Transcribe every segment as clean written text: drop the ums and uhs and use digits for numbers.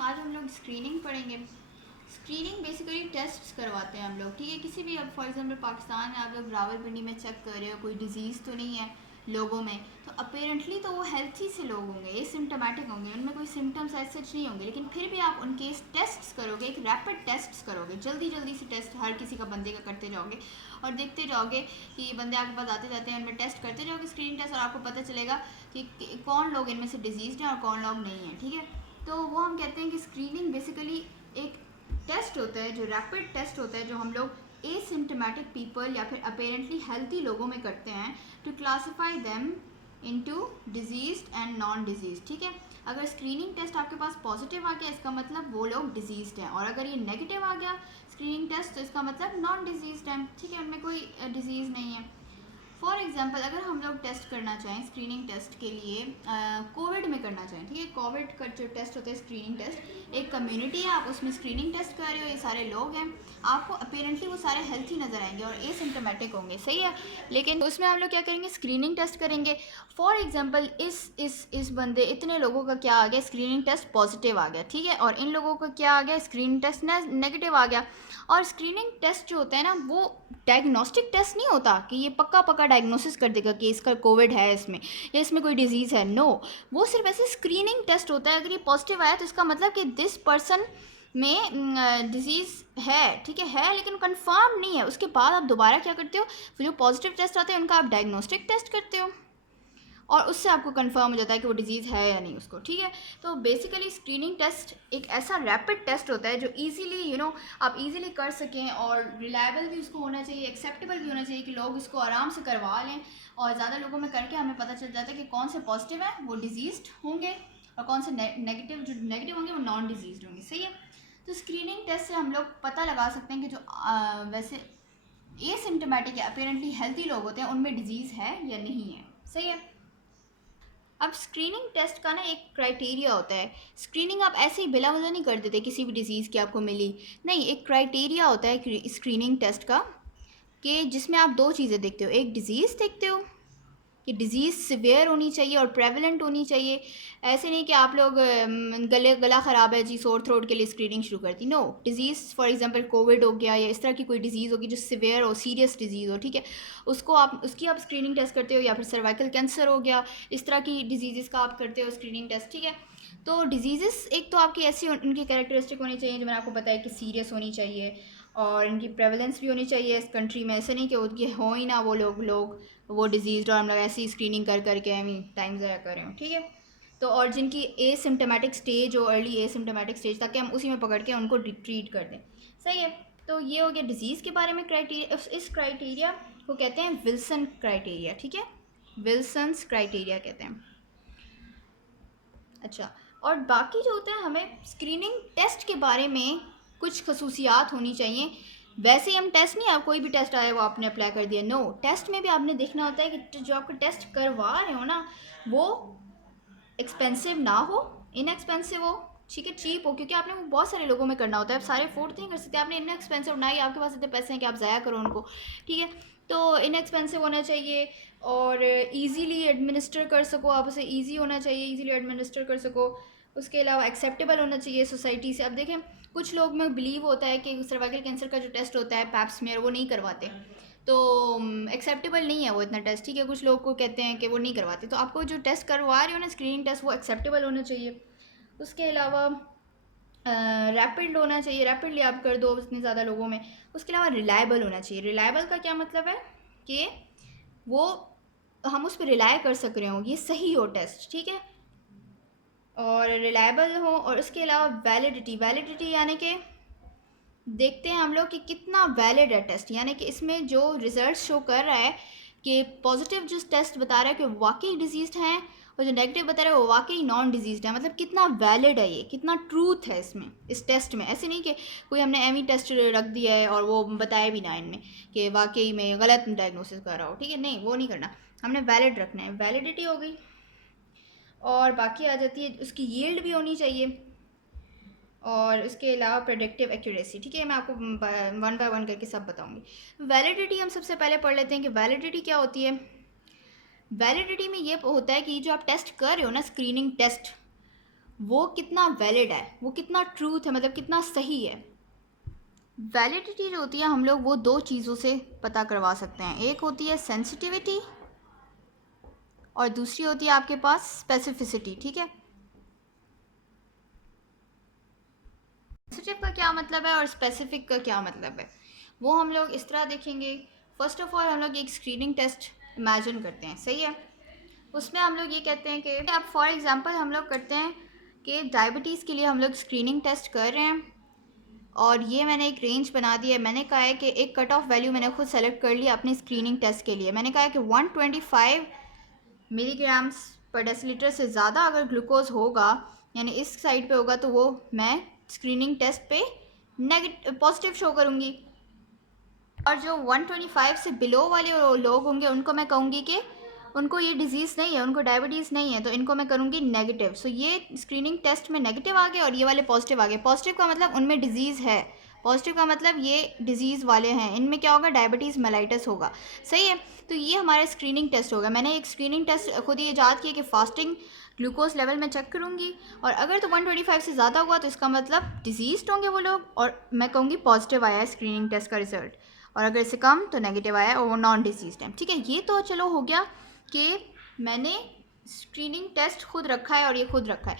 आज हम लोग स्क्रीनिंग पढ़ेंगे। स्क्रीनिंग बेसिकली टेस्ट्स करवाते हैं हम लोग, ठीक है। किसी भी, अब फॉर एग्जांपल पाकिस्तान में आप लोग रावलपिंडी में चेक कर रहे हो, कोई डिजीज़ तो नहीं है लोगों में, तो अपेरेंटली तो वो हेल्थी से लोग होंगे, ये सिम्टोमेटिक होंगे, उनमें कोई सिम्टम्स ऐसे सच नहीं होंगे। लेकिन फिर भी आप उनके टेस्ट्स करोगे, एक रैपिड टेस्ट्स करोगे, जल्दी जल्दी से टेस्ट हर किसी का बंदे का करते जाओगे और देखते जाओगे कि बंदे आपके पास आते जाते हैं, उनमें टेस्ट करते जाओगे स्क्रीनिंग टेस्ट, और आपको पता चलेगा कि कौन लोग इनमें से डिजीज़ हैं और कौन लोग नहीं हैं, ठीक है। तो वो हम कहते हैं कि स्क्रीनिंग बेसिकली एक टेस्ट होता है, जो रैपिड टेस्ट होता है, जो हम लोग एसिम्टोमेटिक पीपल या फिर अपेरेंटली हेल्थी लोगों में करते हैं to classify them into diseased and non disease, ठीक है। अगर स्क्रीनिंग टेस्ट आपके पास पॉजिटिव आ गया, इसका मतलब वो लोग डिजीज्ड हैं, और अगर ये नेगेटिव आ गया स्क्रीनिंग टेस्ट, तो इसका मतलब नॉन डिजीज्ड हैं, ठीक है, उनमें कोई डिजीज़ नहीं है। फॉर एग्जाम्पल अगर हम लोग टेस्ट करना चाहें स्क्रीनिंग टेस्ट के लिए, कोविड में करना चाहें, ठीक है, कोविड का जो टेस्ट होता है स्क्रीनिंग टेस्ट, एक कम्युनिटी है, आप उसमें स्क्रीनिंग टेस्ट कर रहे हो, ये सारे लोग हैं, आपको अपेरेंटली वो सारे हेल्थी नज़र आएंगे और एसिम्टोमेटिक होंगे, सही है। लेकिन उसमें हम लोग क्या करेंगे, स्क्रीनिंग टेस्ट करेंगे। फॉर एग्जाम्पल इस बंदे, इतने लोगों का क्या आ गया, स्क्रीनिंग टेस्ट पॉजिटिव आ गया, ठीक है, और इन लोगों का क्या आ गया, स्क्रीनिंग टेस्ट नेगेटिव आ गया। और स्क्रीनिंग टेस्ट जो होता है ना, वो डायग्नोस्टिक टेस्ट नहीं होता कि ये पक्का पक्का डायग्नोसिस कर देगा कि इसका कोविड है इसमें, या इसमें कोई डिजीज़ है, नो। वो सिर्फ ऐसे स्क्रीनिंग टेस्ट होता है। अगर ये पॉजिटिव आया तो इसका मतलब कि दिस पर्सन में डिजीज़ है, ठीक है, लेकिन कंफर्म नहीं है। उसके बाद आप दोबारा क्या करते हो, फिर जो पॉजिटिव टेस्ट आते हैं उनका आप डायग्नोस्टिक टेस्ट करते हो, और उससे आपको कंफर्म हो जाता है कि वो डिज़ीज़ है या नहीं उसको, ठीक है। तो बेसिकली स्क्रीनिंग टेस्ट एक ऐसा रैपिड टेस्ट होता है जो इजीली आप इजीली कर सकें, और रिलायबल भी उसको होना चाहिए, एक्सेप्टेबल भी होना चाहिए कि लोग इसको आराम से करवा लें, और ज़्यादा लोगों में करके हमें पता चल जाता है कि कौन से पॉजिटिव हैं वो डिजीज़ड होंगे, और कौन से नेगेटिव, जो नेगेटिव होंगे वो नॉन डिजीज़ड होंगे, सही है। तो स्क्रीनिंग टेस्ट से हम लोग पता लगा सकते हैं कि जो वैसे एसिम्टोमेटिक या अपेरेंटली हेल्थी लोग होते हैं उनमें डिजीज़ है या नहीं है, सही है। अब स्क्रीनिंग टेस्ट का ना एक क्राइटेरिया होता है। स्क्रीनिंग आप ऐसे ही बिला वजह नहीं कर देते किसी भी डिज़ीज़ की आपको मिली, नहीं, एक क्राइटेरिया होता है स्क्रीनिंग टेस्ट का, कि जिसमें आप दो चीज़ें देखते हो, एक डिज़ीज़ देखते हो कि डिज़ीज़ सिवियर होनी चाहिए और प्रेवलेंट होनी चाहिए। ऐसे नहीं कि आप लोग गला ख़राब है जी, सोर थ्रोट के लिए स्क्रीनिंग शुरू कर दी, no. Disease for example covid हो गया या इस तरह की कोई डिज़ीज़ होगी जो सिवियर हो, सीरियस डिज़ीज़ हो, ठीक है, उसकी आप स्क्रीनिंग टेस्ट करते हो, या फिर सर्वाइकल कैंसर हो गया, इस तरह की डिजीज़ का आप करते हो स्क्रीनिंग टेस्ट, ठीक है। तो डिजीज़ एक तो आपकी ऐसी उनकी कैरेक्टरिस्टिक होनी चाहिए जो मैंने आपको बताया कि सीरियस होनी चाहिए, और इनकी प्रेवलेंस भी होनी चाहिए इस कंट्री में। ऐसे नहीं कि उनके हो ही ना वो लोग वो डिजीज़, और हम लोग ऐसी स्क्रीनिंग कर करके टाइम ज़ाया कर रहे हो, ठीक है। तो और जिनकी एसिम्टोमेटिक स्टेज हो, अर्ली एसिम्टोमेटिक स्टेज, ताकि हम उसी में पकड़ के उनको ट्रीट कर दें, सही है। तो ये हो गया डिजीज़ के बारे में क्राइटेरिया। इस क्राइटेरिया को कहते हैं विल्सन क्राइटेरिया, ठीक है, विल्सन्स क्राइटेरिया कहते हैं। अच्छा, और बाकी जो होता है, हमें स्क्रीनिंग टेस्ट के बारे में कुछ खसूसियात होनी चाहिए। वैसे ही हम टेस्ट नहीं, आप कोई भी टेस्ट आया वो आपने अप्लाई कर दिया, नो। टेस्ट में भी आपने देखना होता है कि जो आपका टेस्ट करवा रहे हो ना, वो एक्सपेंसिव ना हो, इनएक्सपेंसिव हो, ठीक है, चीप हो, क्योंकि आपने वो बहुत सारे लोगों में करना होता है, आप सारे अफोर्ड नहीं कर सकते। आपने इनएक्सपेंसिव ना ही, आपके पास इतने पैसे हैं कि आप ज़ाया करो उनको, ठीक है। तो इनएक्सपेंसिव होना चाहिए, और ईजीली एडमिनिस्टर कर सको आप उसे, ईजी होना चाहिए, ईजीली एडमिनिस्टर कर सको। उसके अलावा एक्सेप्टेबल होना चाहिए सोसाइटी से। अब देखें, कुछ लोग में बिलीव होता है कि सर्वाइकल कैंसर का जो टेस्ट होता है पैप स्मेयर, वो नहीं करवाते, तो एक्सेप्टेबल नहीं है वो इतना टेस्ट, ठीक है। कुछ लोग को कहते हैं कि वो नहीं करवाते, तो आपको जो टेस्ट करवा रहे हो ना स्क्रीनिंग टेस्ट, वो एक्सेप्टेबल होना चाहिए। उसके अलावा रैपिड होना चाहिए, रैपिडली आप कर दो इतने ज़्यादा लोगों में। उसके अलावा रिलायबल होना चाहिए। रिलायबल का क्या मतलब है कि वो हम उस पर रिलाय कर सक रहे हो, ये सही हो टेस्ट, ठीक है, और रिलायबल हो। और उसके अलावा वैलिडिटी, वैलिडिटी यानी कि देखते हैं हम लोग कि कितना वैलिड है टेस्ट, यानी कि इसमें जो रिजल्ट शो कर रहा है कि पॉजिटिव जो टेस्ट बता रहा है कि वाकई डिजीज़ हैं, और जो नेगेटिव बता रहा है वो वाकई नॉन डिजीज़ है, मतलब कितना वैलिड है, ये कितना ट्रूथ है इसमें, इस टेस्ट में। ऐसे नहीं कि कोई हमने एमी टेस्ट रख दिया है और वो बताया भी ना इनमें कि वाकई में गलत डायग्नोसिस कर रहा हो, ठीक है, नहीं, वो नहीं करना, हमने वैलिड रखना है। वैलिडिटी हो गई, और बाकी आ जाती है उसकी यील्ड भी होनी चाहिए, और इसके अलावा प्रेडिक्टिव एक्यूरेसी, ठीक है, मैं आपको वन बाय वन करके सब बताऊंगी। वैलिडिटी हम सबसे पहले पढ़ लेते हैं कि वैलिडिटी क्या होती है। वैलिडिटी में ये होता है कि जो आप टेस्ट कर रहे हो ना, स्क्रीनिंग टेस्ट, वो कितना वैलिड है, वो कितना ट्रूथ है, मतलब कितना सही है। वैलिडिटी जो होती है हम लोग वो दो चीज़ों से पता करवा सकते हैं, एक होती है सेंसिटिविटी और दूसरी होती है आपके पास स्पेसिफिसिटी। ठीक है, सेंसिटिव का क्या मतलब है और स्पेसिफिक का क्या मतलब है, वो हम लोग इस तरह देखेंगे। फर्स्ट ऑफ ऑल हम लोग एक स्क्रीनिंग टेस्ट इमेजिन करते हैं, सही है। उसमें हम लोग ये कहते हैं कि अब फॉर एग्जांपल हम लोग करते हैं कि डायबिटीज़ के लिए हम लोग स्क्रीनिंग टेस्ट कर रहे हैं और ये मैंने एक रेंज बना दी है। मैंने कहा है कि एक कट ऑफ वैल्यू मैंने खुद सेलेक्ट कर लिया अपने स्क्रीनिंग टेस्ट के लिए। मैंने कहा है कि 125 मिलीग्राम्स पर डेसीलीटर से ज़्यादा अगर ग्लूकोज होगा, यानी इस साइड पे होगा, तो वो मैं स्क्रीनिंग टेस्ट पे नेगेटिव पॉजिटिव शो करूँगी। और जो 125 से बिलो वाले लोग होंगे उनको मैं कहूँगी कि उनको ये डिज़ीज़ नहीं है, उनको डायबिटीज़ नहीं है, तो इनको मैं करूँगी नेगेटिव। सो ये स्क्रीनिंग टेस्ट में नेगेटिव आ गए और ये वाले पॉजिटिव आ गए। पॉजिटिव का मतलब उनमें डिज़ीज़ है, पॉजिटिव का मतलब ये डिज़ीज़ वाले हैं, इनमें क्या होगा, डायबिटीज़ मेलाइटस होगा, सही है। तो ये हमारा स्क्रीनिंग टेस्ट होगा। मैंने एक स्क्रीनिंग टेस्ट खुद ये याद किया कि फास्टिंग ग्लूकोज लेवल में चेक करूँगी और अगर तो 125 से ज़्यादा हुआ तो इसका मतलब डिजीज़ होंगे वो लोग, और मैं कहूँगी पॉजिटिव आया है स्क्रीनिंग टेस्ट का रिजल्ट, और अगर इससे कम तो नेगेटिव आया और वो नॉन डिजीज है। ठीक है, ये तो चलो हो गया कि मैंने स्क्रीनिंग टेस्ट खुद रखा है और ये खुद रखा है।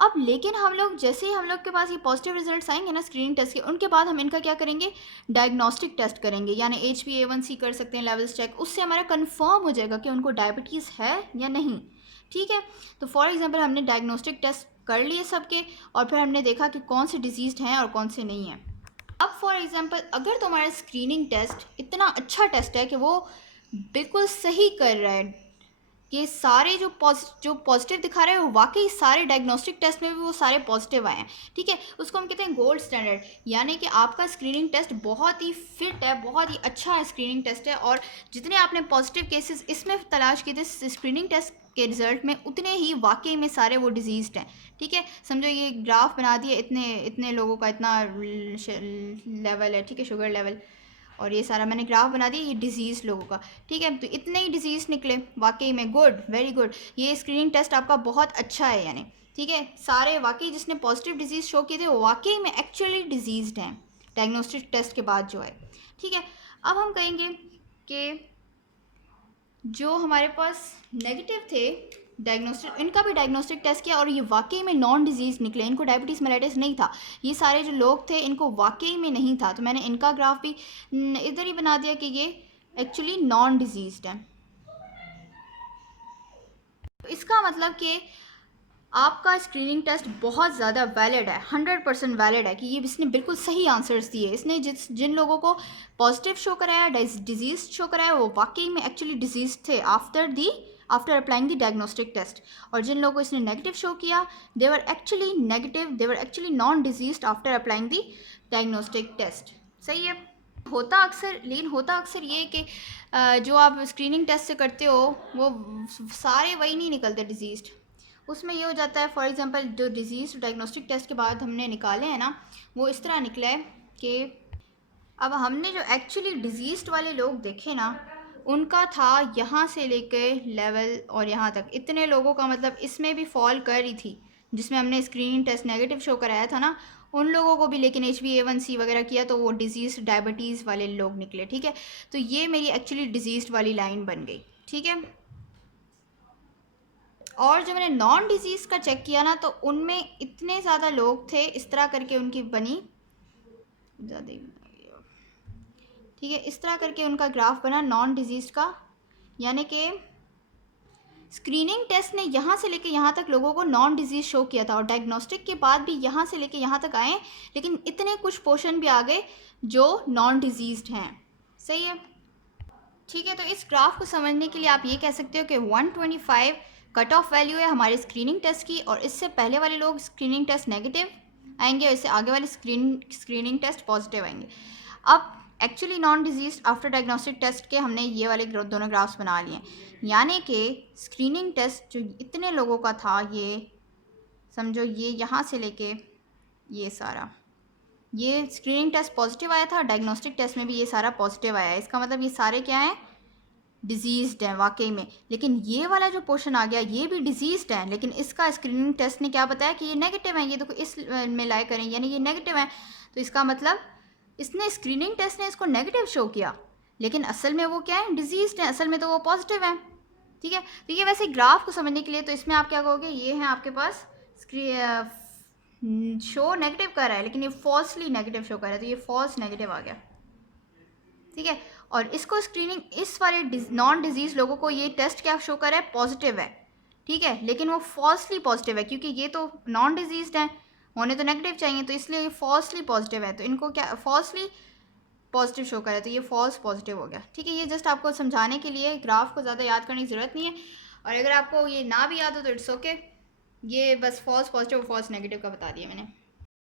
अब लेकिन हम लोग जैसे ही हम लोग के पास ये पॉजिटिव रिजल्ट्स आएंगे ना स्क्रीनिंग टेस्ट के, उनके बाद हम इनका क्या करेंगे, डायग्नोस्टिक टेस्ट करेंगे, यानी HbA1c कर सकते हैं लेवल्स चेक। उससे हमारा कंफर्म हो जाएगा कि उनको डायबिटीज़ है या नहीं। ठीक है, तो फॉर एग्जांपल हमने डायग्नोस्टिक टेस्ट कर लिए सबके और फिर हमने देखा कि कौन से डिजीज़ हैं और कौन से नहीं हैं। अब फॉर एग्जांपल अगर तुम्हारा स्क्रीनिंग टेस्ट इतना अच्छा टेस्ट है कि वो बिल्कुल सही कर रहा है, कि सारे जो पॉजिटिव दिखा रहे हैं वो वाकई सारे डायग्नोस्टिक टेस्ट में भी वो सारे पॉजिटिव आए हैं, ठीक है, उसको हम कहते हैं गोल्ड स्टैंडर्ड। यानी कि आपका स्क्रीनिंग टेस्ट बहुत ही फिट है, बहुत ही अच्छा स्क्रीनिंग टेस्ट है, और जितने आपने पॉजिटिव केसेस इसमें तलाश किए थे स्क्रीनिंग टेस्ट के रिजल्ट में, उतने ही वाकई में सारे वो डिजीज़्ड हैं। ठीक है, समझो ये ग्राफ बना दिए, इतने इतने लोगों का इतना लेवल है, ठीक है, शुगर लेवल, और ये सारा मैंने ग्राफ बना दिया, ये डिजीज़ लोगों का। ठीक है, तो इतने ही डिजीज़ निकले वाकई में, गुड, वेरी गुड, ये स्क्रीनिंग टेस्ट आपका बहुत अच्छा है। यानी ठीक है, सारे वाकई जिसने पॉजिटिव डिजीज़ शो किए थे वो वाकई में एक्चुअली डिजीज़्ड हैं डायग्नोस्टिक टेस्ट के बाद जो है। ठीक है, अब हम कहेंगे कि जो हमारे पास नेगेटिव थे डायग्नोस्टिक, इनका भी डायग्नोस्टिक टेस्ट किया और ये वाकई में नॉन डिजीज़ निकले, इनको डायबिटीज़ मेलाइटिस नहीं था। ये सारे जो लोग थे इनको वाकई में नहीं था, तो मैंने इनका ग्राफ भी इधर ही बना दिया कि ये एक्चुअली नॉन डिजीज़्ड है। तो इसका मतलब कि आपका स्क्रीनिंग टेस्ट बहुत ज़्यादा वैलिड है, 100% वैलिड है, कि ये इसने बिल्कुल सही आंसर्स दिए। इसने जिन लोगों को पॉजिटिव शो कराया, डिजीज़ शो कराया, वो वाकई में एक्चुअली डिजीज़ थे after applying the diagnostic test, और जिन लोगों को इसने नेगेटिव शो किया they were actually negative, they were actually non diseased after applying the diagnostic test. सही है, होता अक्सर ये कि जो आप स्क्रीनिंग टेस्ट से करते हो वो सारे वही नहीं निकलते डिजीज़्ड। उसमें ये हो जाता है, फॉर एग्जांपल जो डिजीज़ डायग्नोस्टिक टेस्ट के बाद हमने निकाले हैं ना, वो इस तरह निकला है कि अब हमने जो एक्चुअली डिजीज़्ड वाले लोग देखे ना, उनका था यहाँ से लेके लेवल और यहाँ तक, इतने लोगों का मतलब इसमें भी फॉल कर रही थी जिसमें हमने स्क्रीनिंग टेस्ट नेगेटिव शो कराया था ना, उन लोगों को भी, लेकिन HbA1c वगैरह किया तो वो डिजीज़ डायबिटीज़ वाले लोग निकले। ठीक है, तो ये मेरी एक्चुअली डिजीज़्ड वाली लाइन बन गई। ठीक है, और जब मैंने नॉन डिजीज़ का चेक किया ना, तो उनमें इतने ज़्यादा लोग थे, इस तरह करके उनकी बनी ज़्यादा, ठीक है, इस तरह करके उनका ग्राफ बना नॉन डिजीज़ का। यानी कि स्क्रीनिंग टेस्ट ने यहाँ से लेके यहाँ तक लोगों को नॉन डिजीज़ शो किया था, और डायग्नोस्टिक के बाद भी यहाँ से लेके यहाँ तक आए, लेकिन इतने कुछ पोर्शन भी आ गए जो नॉन डिजीज़्ड हैं। सही है, ठीक है, तो इस ग्राफ को समझने के लिए आप ये कह सकते हो कि 125 कट ऑफ वैल्यू है हमारे स्क्रीनिंग टेस्ट की, और इससे पहले वाले लोग स्क्रीनिंग टेस्ट नेगेटिव आएंगे और इससे आगे वाले स्क्रीनिंग टेस्ट पॉजिटिव आएंगे। अब actually non disease after diagnostic test के हमने ये वाले दोनों ग्राफ्स बना लिए, यानी कि स्क्रीनिंग टेस्ट जो इतने लोगों का था, ये समझो ये यहाँ से लेके ये सारा, ये स्क्रीनिंग टेस्ट पॉजिटिव आया था, डायग्नोस्टिक टेस्ट में भी ये सारा पॉजिटिव आया है। इसका मतलब ये सारे क्या हैं, डिजीज़्ड हैं वाकई में, लेकिन ये वाला जो पोर्शन आ गया ये भी डिजीज़्ड है, लेकिन इसका स्क्रीनिंग टेस्ट ने क्या बताया कि ये नेगेटिव है। ये देखो इस में लाई करें, यानी ये नेगेटिव है, तो इसका मतलब इसने स्क्रीनिंग टेस्ट ने इसको नेगेटिव शो किया, लेकिन असल में वो क्या है, डिजीज़्ड है, असल में तो वो पॉजिटिव है। ठीक है, तो ये वैसे ग्राफ को समझने के लिए तो इसमें आप क्या कहोगे, ये है आपके पास शो नेगेटिव कर रहा है, लेकिन ये फॉल्सली नेगेटिव शो कर रहा है, तो ये फॉल्स नेगेटिव आ गया। ठीक है, और इसको स्क्रीनिंग इस वाले नॉन डिजीज लोगों को ये टेस्ट क्या शो कर रहा है, पॉजिटिव है। ठीक है, लेकिन वो फॉल्सली पॉजिटिव है, क्योंकि ये तो नॉन डिजीज हैं, होने तो नेगेटिव चाहिए, तो इसलिए ये फॉल्सली पॉजिटिव है, तो इनको क्या फॉल्सली पॉजिटिव शो कर रहा है, तो ये फॉल्स पॉजिटिव हो गया। ठीक है, ये जस्ट आपको समझाने के लिए, ग्राफ को ज़्यादा याद करने की ज़रूरत नहीं है, और अगर आपको ये ना भी याद हो तो इट्स ओके, ये बस फॉल्स पॉजिटिव और फॉल्स नेगेटिव का बता दिया मैंने।